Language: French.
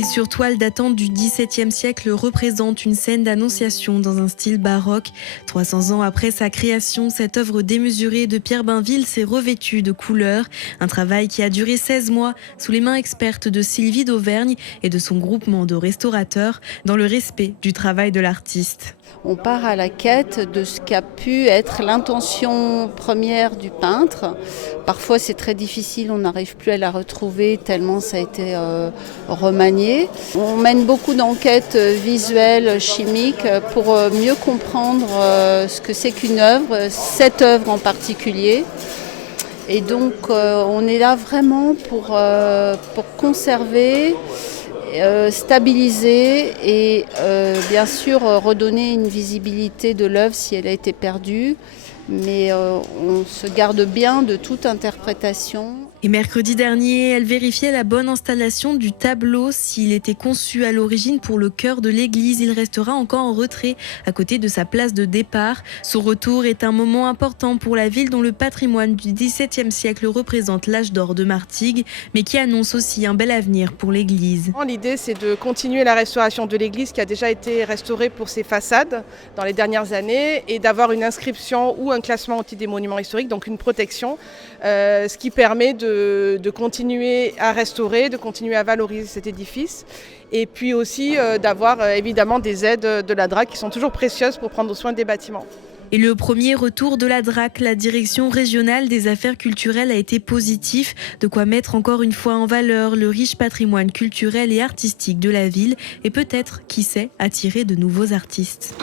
L'huile sur toile datant du XVIIe siècle représente une scène d'Annonciation dans un style baroque. 300 ans après sa création, cette œuvre démesurée de Pierre Bainville s'est revêtue de couleurs. Un travail qui a duré 16 mois sous les mains expertes de Sylvie d'Auvergne et de son groupement de restaurateurs, dans le respect du travail de l'artiste. On part à la quête de ce qu'a pu être l'intention première du peintre. Parfois c'est très difficile, on n'arrive plus à la retrouver tellement ça a été remanié. On mène beaucoup d'enquêtes visuelles, chimiques pour mieux comprendre ce que c'est qu'une œuvre, cette œuvre en particulier. Et donc on est là vraiment pour conserver, stabiliser et bien sûr redonner une visibilité de l'œuvre si elle a été perdue. Mais on se garde bien de toute interprétation. Et mercredi dernier, elle vérifiait la bonne installation du tableau. S'il était conçu à l'origine pour le chœur de l'église, il restera encore en retrait à côté de sa place de départ. Son retour est un moment important pour la ville dont le patrimoine du XVIIe siècle représente l'âge d'or de Martigues, mais qui annonce aussi un bel avenir pour l'église. L'idée, c'est de continuer la restauration de l'église qui a déjà été restaurée pour ses façades dans les dernières années et d'avoir une inscription ou un classement au titre des monuments historiques, donc une protection, ce qui permet de continuer à restaurer, de continuer à valoriser cet édifice et puis aussi d'avoir évidemment des aides de la DRAC qui sont toujours précieuses pour prendre soin des bâtiments. Et le premier retour de la DRAC, la direction régionale des affaires culturelles, a été positif, de quoi mettre encore une fois en valeur le riche patrimoine culturel et artistique de la ville et peut-être, qui sait, attirer de nouveaux artistes.